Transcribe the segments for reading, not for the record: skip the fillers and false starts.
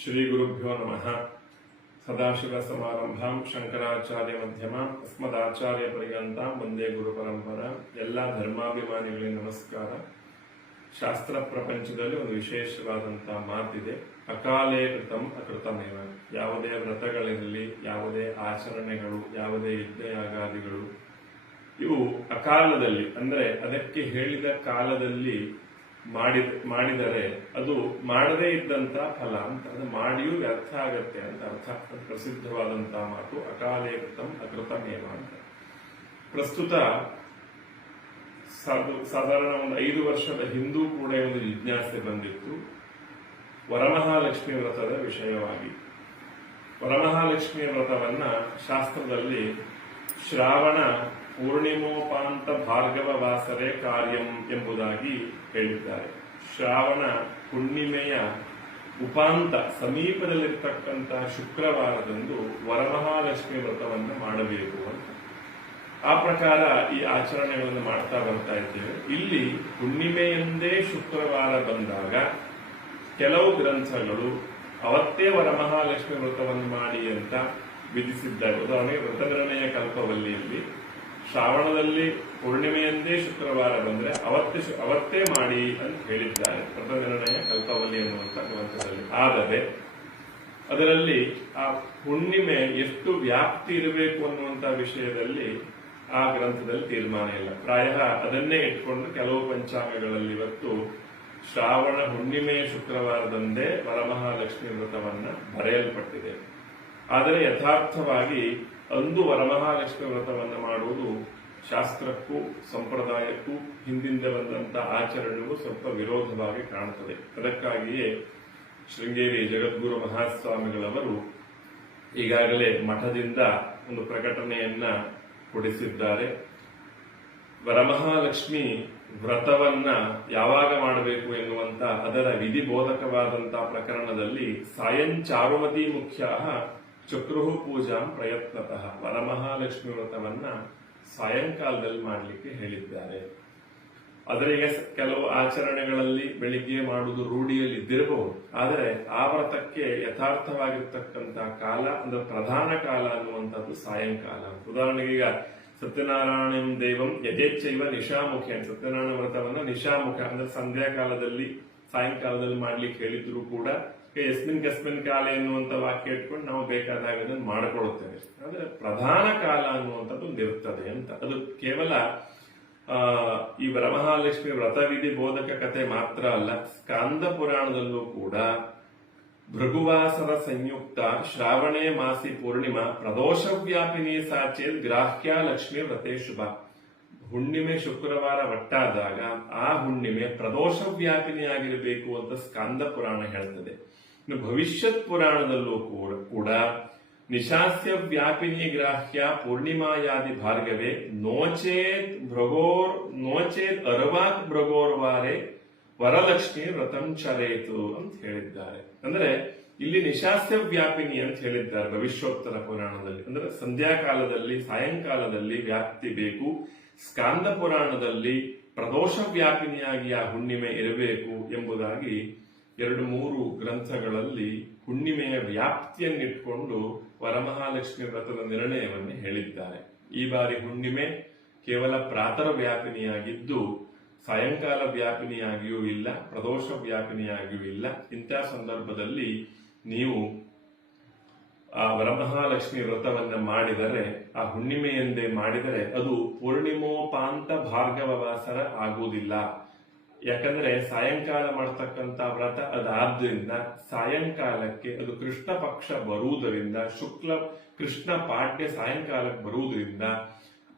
ಶ್ರೀ ಗುರುಭ್ಯೋ ನಮಃ. ಸದಾಶಿವ ಸಮಾರಂಭಾಂ ಶಂಕರಾಚಾರ್ಯ ಮಧ್ಯಮಾಂ ಅಸ್ಮದಾಚಾರ್ಯ ಪರ್ಯಂತಾಂ ವಂದೇ ಗುರು ಪರಂಪರಾ. ಎಲ್ಲ ಧರ್ಮಾಭಿಮಾನಿಗಳಿಗೆ ನಮಸ್ಕಾರ. ಶಾಸ್ತ್ರ ಪ್ರಪಂಚದಲ್ಲಿ ಒಂದು ವಿಶೇಷವಾದಂತಹ ಮಾತಿದೆ, ಅಕಾಲೇ ಕೃತಂ ಅಕೃತಮೇವ. ಯಾವುದೇ ವ್ರತಗಳಿರಲಿ, ಯಾವುದೇ ಆಚರಣೆಗಳು, ಯಾವುದೇ ಯಜ್ಞಯಾಗಾದಿಗಳು ಇವು ಅಕಾಲದಲ್ಲಿ ಅಂದ್ರೆ ಅದಕ್ಕೆ ಹೇಳಿದ ಕಾಲದಲ್ಲಿ ಮಾಡಿದರೆ ಅದು ಮಾಡದೇ ಇದ್ದಂತ ಫಲ ಅಂತ, ಅದು ಮಾಡಿಯೂ ವ್ಯರ್ಥ ಆಗತ್ತೆ ಅಂತ ಅರ್ಥ. ಪ್ರಸಿದ್ಧವಾದಂತಹ ಮಾತು ಅಕಾಲೇ ಕೃತಂ ಅಕೃತಮೇವ ಅಂತ. ಪ್ರಸ್ತುತ ಸಾಧಾರಣ ಒಂದು 5 ವರ್ಷದ ಹಿಂದೂ ಕೂಡ ಒಂದು ಜಿಜ್ಞಾಸೆ ಬಂದಿತ್ತು ವರಮಹಾಲಕ್ಷ್ಮಿ ವ್ರತದ ವಿಷಯವಾಗಿ. ವರಮಹಾಲಕ್ಷ್ಮಿ ವ್ರತವನ್ನ ಶಾಸ್ತ್ರದಲ್ಲಿ ಶ್ರಾವಣ ಪೂರ್ಣಿಮೋಪಾಂತ ಭಾರ್ಗವ ವಾಸರೆ ಕಾರ್ಯಂ ಎಂಬುದಾಗಿ ಹೇಳಿದ್ದಾರೆ. ಶ್ರಾವಣ ಹುಣ್ಣಿಮೆಯ ಉಪಾಂತ ಸಮೀಪದಲ್ಲಿರ್ತಕ್ಕಂತಹ ಶುಕ್ರವಾರದಂದು ವರಮಹಾಲಕ್ಷ್ಮಿ ವ್ರತವನ್ನು ಮಾಡಬೇಕು ಅಂತ. ಆ ಪ್ರಕಾರ ಈ ಆಚರಣೆಗಳನ್ನು ಮಾಡ್ತಾ ಬರ್ತಾ ಇದ್ದೇವೆ. ಇಲ್ಲಿ ಹುಣ್ಣಿಮೆಯಂದೇ ಶುಕ್ರವಾರ ಬಂದಾಗ ಕೆಲವು ಗ್ರಂಥಗಳು ಅವತ್ತೇ ವರಮಹಾಲಕ್ಷ್ಮಿ ವ್ರತವನ್ನು ಮಾಡಿ ಅಂತ ವಿಧಿಸಿದ್ದಾರೆ. ಉದಾಹರಣೆಗೆ ವ್ರತನಿರ್ಣಯ ಕಲ್ಪವಲ್ಲಿಯಲ್ಲಿ ಶ್ರಾವಣದಲ್ಲಿ ಪೂರ್ಣಿಮೆಯಂದೇ ಶುಕ್ರವಾರ ಬಂದ್ರೆ ಅವತ್ತೇ ಮಾಡಿ ಅಂತ ಹೇಳಿದ್ದಾರೆ ವ್ರತನಿರ್ಣಯ ಕಲ್ಪವಲ್ಲಿ ಎನ್ನುವಂತ ಗ್ರಂಥದಲ್ಲಿ. ಆದರೆ ಅದರಲ್ಲಿ ಆ ಹುಣ್ಣಿಮೆ ಎಷ್ಟು ವ್ಯಾಪ್ತಿ ಇರಬೇಕು ಅನ್ನುವಂತ ವಿಷಯದಲ್ಲಿ ಆ ಗ್ರಂಥದಲ್ಲಿ ತೀರ್ಮಾನ ಇಲ್ಲ. ಪ್ರಾಯ ಅದನ್ನೇ ಇಟ್ಕೊಂಡು ಕೆಲವು ಪಂಚಾಂಗಗಳಲ್ಲಿ ಇವತ್ತು ಶ್ರಾವಣ ಹುಣ್ಣಿಮೆಯ ಶುಕ್ರವಾರದಂದೇ ವರಮಹಾಲಕ್ಷ್ಮಿ ವ್ರತವನ್ನ ಬರೆಯಲ್ಪಟ್ಟಿದೆ. ಆದರೆ ಯಥಾರ್ಥವಾಗಿ ಅಂದು ವರಮಹಾಲಕ್ಷ್ಮಿ ವ್ರತವನ್ನು ಮಾಡುವುದು ಶಾಸ್ತ್ರಕ್ಕೂ ಸಂಪ್ರದಾಯಕ್ಕೂ ಹಿಂದಿಂದ ಬಂದಂತ ಆಚರಣೆಗೂ ಸ್ವಲ್ಪ ವಿರೋಧವಾಗಿ ಕಾಣುತ್ತದೆ. ಅದಕ್ಕಾಗಿಯೇ ಶೃಂಗೇರಿ ಜಗದ್ಗುರು ಮಹಾಸ್ವಾಮಿಗಳವರು ಈಗಾಗಲೇ ಮಠದಿಂದ ಒಂದು ಪ್ರಕಟಣೆಯನ್ನ ಕೊಡಿಸಿದ್ದಾರೆ. ವರಮಹಾಲಕ್ಷ್ಮಿ ವ್ರತವನ್ನ ಯಾವಾಗ ಮಾಡಬೇಕು ಎನ್ನುವಂತ ಅದರ ವಿಧಿಬೋಧಕವಾದಂತಹ ಪ್ರಕರಣದಲ್ಲಿ ಸಾಯಂ ಚಾರುಮತಿ ಮುಖ್ಯ ಚಕ್ರುಹು ಪೂಜಾಂ ಪ್ರಯತ್ನತಃ. ವರಮಹಾಲಕ್ಷ್ಮಿ ವ್ರತವನ್ನ ಸಾಯಂಕಾಲದಲ್ಲಿ ಮಾಡಲಿಕ್ಕೆ ಹೇಳಿದ್ದಾರೆ. ಅದರಿಗೆ ಕೆಲವು ಆಚರಣೆಗಳಲ್ಲಿ ಬೆಳಿಗ್ಗೆ ಮಾಡುವುದು ರೂಢಿಯಲ್ಲಿ ಇದ್ದಿರಬಹುದು. ಆದರೆ ಆ ವ್ರತಕ್ಕೆ ಯಥಾರ್ಥವಾಗಿರ್ತಕ್ಕಂತಹ ಕಾಲ ಅಂದ್ರೆ ಪ್ರಧಾನ ಕಾಲ ಅನ್ನುವಂಥದ್ದು ಸಾಯಂಕಾಲ. ಉದಾಹರಣೆಗೆ ಈಗ ಸತ್ಯನಾರಾಯಣ ದೇವಂ ಯಥೇಚ್ಛೈವ ನಿಶಾಮುಖಿ ಅಂತ, ಸತ್ಯನಾರಾಯಣ ವ್ರತವನ್ನ ನಿಶಾಮುಖ ಅಂದ್ರೆ ಸಂಧ್ಯಾಕಾಲದಲ್ಲಿ ಸಾಯಂಕಾಲದಲ್ಲಿ ಮಾಡ್ಲಿಕ್ಕೆ ಹೇಳಿದ್ರು ಕೂಡ ಯಸ್ಮಿನ್ ಕಸ್ಮಿನ್ ಕಾಲ ಎನ್ನುವಂತ ವಾಕ್ಯ ಇಟ್ಕೊಂಡು ನಾವು ಬೇಕಾದಾಗ ಅದನ್ನು ಮಾಡಿಕೊಳ್ಳುತ್ತೇವೆ. ಆದ್ರೆ ಪ್ರಧಾನ ಕಾಲ ಅನ್ನುವಂಥದ್ದು ಒಂದು ಇರ್ತದೆ ಅಂತ. ಅದು ಕೇವಲ ಈ ವರಮಹಾಲಕ್ಷ್ಮಿ ವ್ರತವಿಧಿ ಬೋಧಕ ಕಥೆ ಮಾತ್ರ ಅಲ್ಲ, ಸ್ಕಾಂದ ಪುರಾಣದಲ್ಲೂ ಕೂಡ ಭೃಗುವಾಸರ ಸಂಯುಕ್ತ ಶ್ರಾವಣೇ ಮಾಸಿ ಪೂರ್ಣಿಮಾ ಪ್ರದೋಷ ವ್ಯಾಪಿನಿ ಸಾಚೇತ್ ಗ್ರಾಹ್ಯ ಲಕ್ಷ್ಮಿ ವ್ರತೇ ಶುಭ. ಹುಣ್ಣಿಮೆ ಶುಕ್ರವಾರ ಒಟ್ಟಾದಾಗ ಆ ಹುಣ್ಣಿಮೆ ಪ್ರದೋಷ ವ್ಯಾಪಿನಿಯಾಗಿರಬೇಕು ಅಂತ ಸ್ಕಾಂದ ಪುರಾಣ ಹೇಳ್ತದೆ. ಇನ್ನು ಭವಿಷ್ಯತ್ ಪುರಾಣದಲ್ಲೂ ಕೂಡ ನಿಶಾಸ್ಯ ವ್ಯಾಪಿನಿ ಗ್ರಾಹ್ಯ ಪೂರ್ಣಿಮಾಯಾದಿ ಭಾರ್ಗವೇ ನೋಚೇತ್ ಅರ್ವಾಕ್ ಭೃಗೋರ್ವಾರೆ ವರಲಕ್ಷ್ಮಿ ವ್ರತಂ ಚರೇತು ಅಂತ ಹೇಳಿದ್ದಾರೆ. ಅಂದ್ರೆ ಇಲ್ಲಿ ನಿಶಾಸ್ಯ ವ್ಯಾಪಿನಿ ಅಂತ ಹೇಳಿದ್ದಾರೆ ಭವಿಷ್ಯೋತ್ತರ ಪುರಾಣದಲ್ಲಿ. ಅಂದ್ರೆ ಸಂಧ್ಯಾಕಾಲದಲ್ಲಿ ಸಾಯಂಕಾಲದಲ್ಲಿ ವ್ಯಾಪ್ತಿ ಬೇಕು. ಸ್ಕಾಂದ ಪುರಾಣದಲ್ಲಿ ಪ್ರದೋಷ ವ್ಯಾಪಿನಿಯಾಗಿ ಆ ಹುಣ್ಣಿಮೆ ಇರಬೇಕು ಎಂಬುದಾಗಿ 2-3 ಗ್ರಂಥಗಳಲ್ಲಿ ಹುಣ್ಣಿಮೆಯ ವ್ಯಾಪ್ತಿಯನ್ನಿಟ್ಕೊಂಡು ವರಮಹಾಲಕ್ಷ್ಮಿ ವ್ರತದ ನಿರ್ಣಯವನ್ನು ಹೇಳಿದ್ದಾರೆ. ಈ ಬಾರಿ ಹುಣ್ಣಿಮೆ ಕೇವಲ ಪ್ರಾತಃ ವ್ಯಾಪಿನಿಯಾಗಿದ್ದು ಸಾಯಂಕಾಲ ವ್ಯಾಪಿನಿಯಾಗಿಯೂ ಇಲ್ಲ, ಪ್ರದೋಷ ವ್ಯಾಪಿನಿಯಾಗಿಯೂ ಇಲ್ಲ. ಇಂಥ ಸಂದರ್ಭದಲ್ಲಿ ನೀವು ಆ ವರಮಹಾಲಕ್ಷ್ಮಿ ವ್ರತವನ್ನ ಮಾಡಿದರೆ, ಆ ಹುಣ್ಣಿಮೆಯಂದೇ ಮಾಡಿದರೆ ಅದು ಪೂರ್ಣಿಮೋಪಾಂತ ಭಾರ್ಗವ ವಾಸರ ಆಗುವುದಿಲ್ಲ. ಯಾಕಂದ್ರೆ ಸಾಯಂಕಾಲ ಮಾಡತಕ್ಕಂತ ವ್ರತ ಅದಾದ್ರಿಂದ ಸಾಯಂಕಾಲಕ್ಕೆ ಅದು ಕೃಷ್ಣ ಪಕ್ಷ ಬರುವುದರಿಂದ, ಕೃಷ್ಣ ಪಾಡ್ಯ ಸಾಯಂಕಾಲಕ್ಕೆ ಬರುವುದರಿಂದ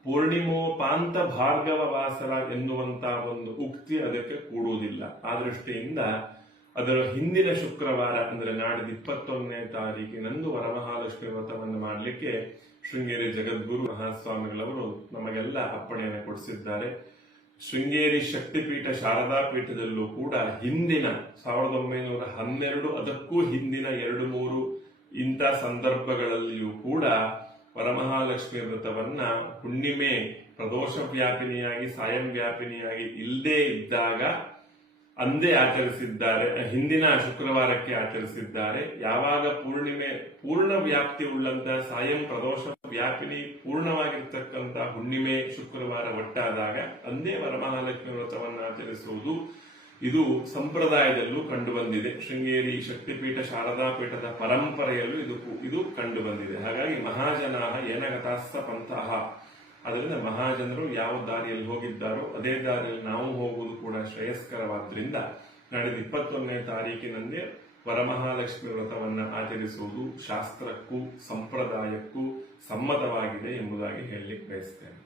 ಪೂರ್ಣಿಮೋಪಾಂತ ಭಾರ್ಗವ ವಾಸರ ಎನ್ನುವಂತ ಒಂದು ಉಕ್ತಿ ಅದಕ್ಕೆ ಕೂಡುವುದಿಲ್ಲ. ಆ ದೃಷ್ಟಿಯಿಂದ ಅದರ ಹಿಂದಿನ ಶುಕ್ರವಾರ ಅಂದ್ರೆ ನಾಡಿದ 21ನೇ ತಾರೀಕಿನಂದು ವರಮಹಾಲಕ್ಷ್ಮಿ ವ್ರತವನ್ನು ಮಾಡಲಿಕ್ಕೆ ಶೃಂಗೇರಿ ಜಗದ್ಗುರು ಮಹಾಸ್ವಾಮಿಗಳವರು ನಮಗೆಲ್ಲ ಅಪ್ಪಣೆಯನ್ನು ಕೊಡಿಸಿದ್ದಾರೆ. ಶೃಂಗೇರಿ ಶಕ್ತಿಪೀಠ ಶಾರದಾ ಪೀಠದಲ್ಲೂ ಕೂಡ ಹಿಂದಿನ 1912 ಅದಕ್ಕೂ ಹಿಂದಿನ 2-3 ಇಂಥ ಸಂದರ್ಭಗಳಲ್ಲಿಯೂ ಕೂಡ ವರಮಹಾಲಕ್ಷ್ಮಿ ವ್ರತವನ್ನ ಹುಣ್ಣಿಮೆ ಪ್ರದೋಷ ವ್ಯಾಪಿನಿಯಾಗಿ ಸಾಯಂ ವ್ಯಾಪಿನಿಯಾಗಿ ಇಲ್ಲದೇ ಇದ್ದಾಗ ಅಂದೇ ಆಚರಿಸಿದ್ದಾರೆ, ಹಿಂದಿನ ಶುಕ್ರವಾರಕ್ಕೆ ಆಚರಿಸಿದ್ದಾರೆ. ಯಾವಾಗ ಪೂರ್ಣ ವ್ಯಾಪ್ತಿ ಉಳ್ಳಂತ ಸಾಯಂ ಪ್ರದೋಷ ವ್ಯಾಪಿನಿ ಪೂರ್ಣವಾಗಿರ್ತಕ್ಕಂಥ ಹುಣ್ಣಿಮೆ ಶುಕ್ರವಾರ ಒಟ್ಟಾದಾಗ ಅಂದೇ ವರಮಹಾಲಕ್ಷ್ಮಿ ವ್ರತವನ್ನು ಆಚರಿಸುವುದು ಇದು ಸಂಪ್ರದಾಯದಲ್ಲೂ ಕಂಡು ಬಂದಿದೆ. ಶೃಂಗೇರಿ ಶಕ್ತಿಪೀಠ ಶಾರದಾ ಪೀಠದ ಪರಂಪರೆಯಲ್ಲೂ ಇದು ಕಂಡು ಬಂದಿದೆ. ಹಾಗಾಗಿ ಮಹಾಜನಾಹ ಏನಗತಾಸ್ಸ ಪಂಥಃ, ಅದರಿಂದ ಮಹಾಜನರು ಯಾವ ದಾರಿಯಲ್ಲಿ ಹೋಗಿದ್ದಾರೋ ಅದೇ ದಾರಿಯಲ್ಲಿ ನಾವು ಹೋಗುವುದು ಕೂಡ ಶ್ರೇಯಸ್ಕರವಾದ್ರಿಂದ ನಾಡಿದ 21ನೇ ತಾರೀಕಿನಂದೇ ವರಮಹಾಲಕ್ಷ್ಮಿ ವ್ರತವನ್ನು ಆಚರಿಸುವುದು ಶಾಸ್ತ್ರಕ್ಕೂ ಸಂಪ್ರದಾಯಕ್ಕೂ ಸಮ್ಮತವಾಗಿದೆ ಎಂಬುದಾಗಿ ಹೇಳಲಿಕ್ಕೆ ಬಯಸ್ತೇನೆ.